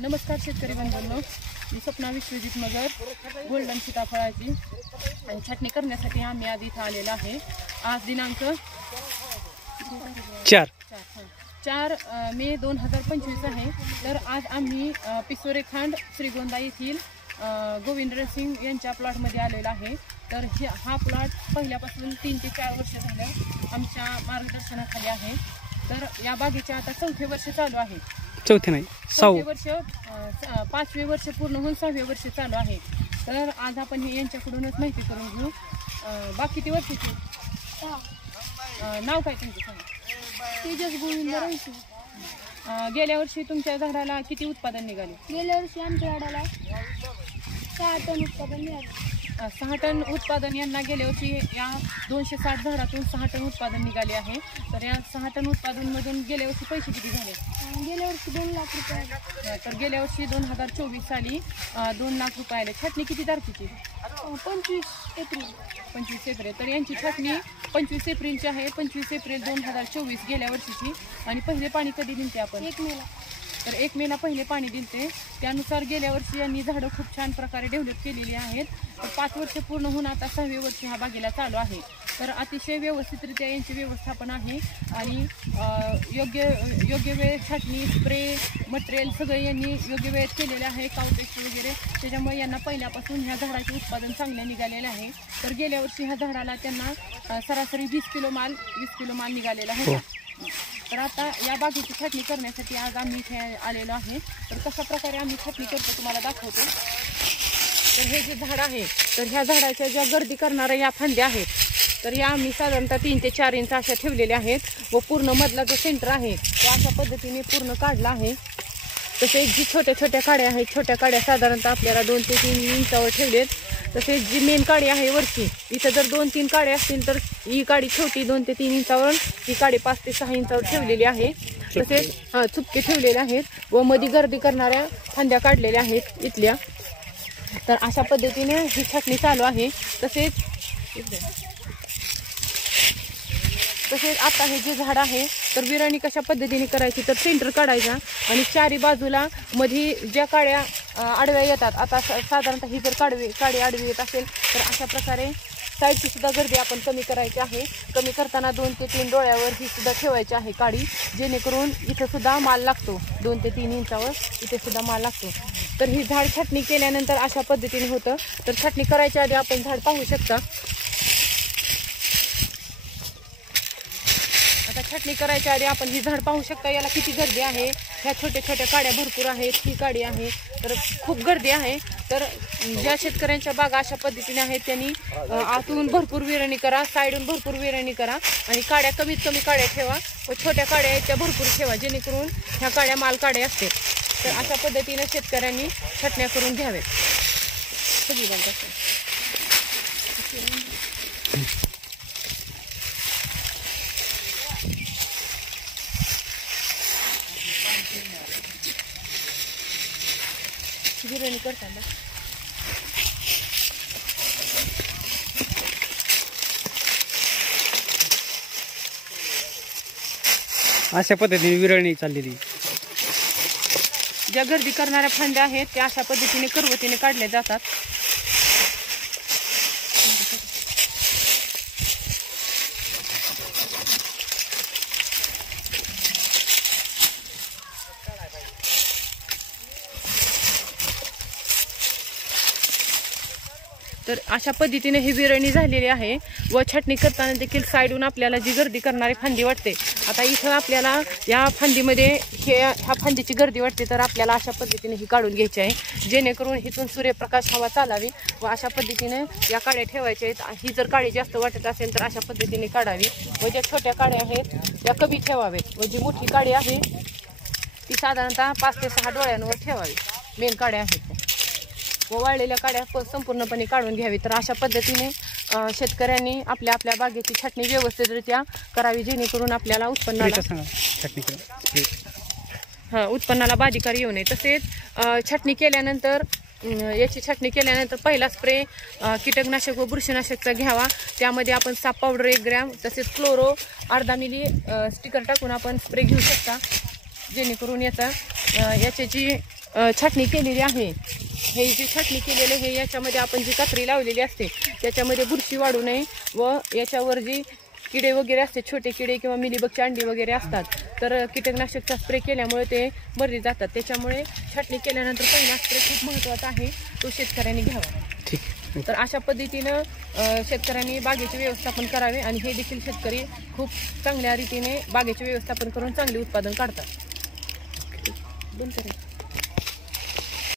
नमस्कार शेतकरी बंधूंनो, मी स्वप्ना विश्वजित मगर गोल्डन सीताफळाची छाटणी करण्यासाठी आम्ही आज इथं आलेलो आहे। आज दिनांक 4 मे 2025 आहे। तर आज आम्ही पिसोरेखांड श्रीगोंदा येथील गोविंदर सिंग यांच्या प्लॉटमध्ये आलेलो आहे। तर हा प्लॉट पहिल्यापासून 3 ते 4 वर्ष झालं आमच्या मार्गदर्शनाखाली आहे। तर या बागेचे आता 4थे वर्ष चालू आहे। 4थे नाही 6वे वर्ष, 5वे वर्ष पूर्ण होऊन 6वे वर्ष चालू आहे। तर आज आपण यांच्याकडूनच माहिती करून घेऊ। बाकी किती वर्षाची? नाव काय तुमचं सांगा? तेजस गोविंदर सिंग। गेल्या वर्षी तुमच्या झाडाला किती उत्पादन निघाले? गेल्या वर्षी आमच्या झाडाला 6 टन उत्पादन मिळाले। 6 टन उत्पादन यांना गेल्या वर्षी या 260 झाडातून 6 टन उत्पादन निघाले आहे। तर या 6 टन उत्पादन मधून गेल्या वर्षी पैसे किती झाले? गेल्या वर्षी 2 लाख रुपये आले। तर गेल्या वर्षी 2024 साली 2 लाख रुपये आले। छाटणी किती तारखेची? 25 एप्रिल। तर यांची छाटणी 25 एप्रिलची आहे। 25 एप्रिल 2024 गेल्या वर्षीची। आणि पहिले पाणी कधी दिलते आपण? 1 मेला। तर 1 मेला पहिले पाणी दिलते। त्यानुसार गेल्या वर्षी यांनी झाडं खूप छान प्रकारे डेव्हलप केलेली आहेत। तर 5 वर्ष पूर्ण होऊन आता 6वे वर्ष ह्या बागेला चालू आहे। तर अतिशय व्यवस्थितरित्या यांचे व्यवस्थापन आहे आणि योग्य वेळ छाटणी, स्प्रे, मटेरियल सगळे यांनी योग्य वेळेत केलेले आहे, काउटेस्ट वगैरे। त्याच्यामुळे यांना पहिल्यापासून ह्या झाडाचे उत्पादन चांगले निघालेले आहे। तर गेल्या वर्षी ह्या झाडाला त्यांना सरासरी 20 किलो माल निघालेला होता। तर आता या बागेची छाटणी करण्यासाठी आज आम्ही इथे आलेलो आहे। तर कशा प्रकारे आम्ही छाटणी करतो तुम्हाला दाखवतो। तर हे जे झाड आहे, तर ह्या झाडाच्या ज्या गर्दी करणाऱ्या या फांद्या आहेत, तर या आम्ही साधारणतः 3 ते 4 इंच अशा ठेवलेल्या आहेत। व पूर्ण मधला जो सेंटर आहे तो अशा पद्धतीने पूर्ण काढला आहे। तसेच जी छोट्या काड्या आहेत, छोट्या काड्या साधारणतः आपल्याला 2 ते 3 इंचावर ठेवलेत। तसेच जी मेन काडी आहे वरची, इथं जर 2-3 काड्या असतील तर ही काडी छोटी 2 ते 3 इंचावर, ही काडी 5 ते 6 इंचावर ठेवलेली आहे। तसेच चुपके ठेवलेले आहेत व मध्ये गर्दी करणाऱ्या फांद्या काढलेल्या आहेत इथल्या। तर अशा पद्धतीने ही छाटणी चालू आहे। तसेच आता हे जे झाड आहे, तर विरणी कशा पद्धतीने करायची, तर सेंटर काढायचा आणि चारी बाजूला मध्ये ज्या काड्या आडव्या येतात, आता साधारणतः ही जर काडी आडवी येत असेल तर अशा प्रकारे साईडची सुद्धा गर्दी आपण कमी करायची आहे। कमी करताना 2 ते 3 डोळ्यावर ही सुद्धा ठेवायची आहे काडी, जेणेकरून इथं सुद्धा माल लागतो। 2 ते 3 इंचावर इथे सुद्धा माल लागतो। तर ही झाड छाटणी केल्यानंतर अशा पद्धतीने होतं। तर छाटणी करायच्या आधी आपण झाड पाहू शकता। आता छाटणी करायच्या आधी आपण ही झाड पाहू शकता, याला किती गर्दी आहे। ह्या छोट्या काड्या भरपूर आहेत, ही काडी आहे, तर खूप गर्दी आहे। तर ज्या शेतकऱ्यांच्या बागा अशा पद्धतीने आहेत त्यांनी आतून भरपूर विरणी करा, साईडून भरपूर विरणी करा आणि काड्या कमीत कमी काड्या ठेवा व छोट्या काड्या आहेत त्या भरपूर ठेवा, जेणेकरून ह्या काड्या माल काड्या असते। तर अशा पद्धतीने शेतकऱ्यांनी छाटण्या करून घ्यावेत। विरणी करताना अशा पद्धतीने विरळणी चाललेली। ज्या गर्दी करणाऱ्या फांद्या आहेत त्या अशा पद्धतीने करवतीने काढल्या जातात। तर अशा पद्धतीने ही विरणी झालेली आहे व छाटणी करताना देखील साईडून आपल्याला जी गर्दी करणारी फांदी वाटते, आता इथं आपल्याला या फांदीमध्ये ह्या फांदीची गर्दी वाटते, तर आपल्याला अशा पद्धतीने ही काढून घ्यायची आहे, जेणेकरून इथून सूर्यप्रकाश हवा चालावी व अशा पद्धतीने या काड्या ठेवायच्या आहेत। ही जर काडी जास्त वाटत असेल तर अशा पद्धतीने काढावी व ज्या छोट्या काड्या आहेत त्या कमी ठेवावेत व जी मोठी काडी आहे ती साधारणतः 5 ते 6 डोळ्यांवर ठेवावी। मेन काड्या आहेत व वाळलेल्या काड्या संपूर्णपणे काढून घ्यावी। तर अशा पद्धतीने शेतकऱ्यांनी आपल्या बागेची छाटणी व्यवस्थितरित्या करावी, जेणेकरून आपल्याला उत्पन्नाला बाधिकारी येऊ नये। तसेच छाटणी केल्यानंतर याची छाटणी केल्यानंतर पहिला स्प्रे कीटकनाशक व बुरशीनाशकचा घ्यावा। त्यामध्ये आपण साप पावडर 1 ग्रॅम तसेच क्लोरो अर्धा मिली स्टिकर टाकून आपण स्प्रे घेऊ शकता, जेणेकरून याची छाटणी केलेली आहे. हे जी छाटणी केलेली आहे याच्यामध्ये आपण जी कात्री लावलेली असते त्याच्यामध्ये बुरशी वाढू नये व याच्यावर जी किडे वगैरे असते, छोटे किडे किंवा मिलीबगची अंडी वगैरे असतात, तर कीटकनाशकचा स्प्रे केल्यामुळे ते मरली जातात. त्याच्यामुळे छाटणी केल्यानंतर पहिला स्प्रे खूप महत्त्वाचा आहे, तो शेतकऱ्यांनी घ्यावा. ठीक. तर अशा पद्धतीनं शेतकऱ्यांनी बागेचे व्यवस्थापन करावे आणि हे देखील शेतकरी खूप चांगल्या रीतीने बागेचे व्यवस्थापन करून चांगले उत्पादन काढतात. बंद करा.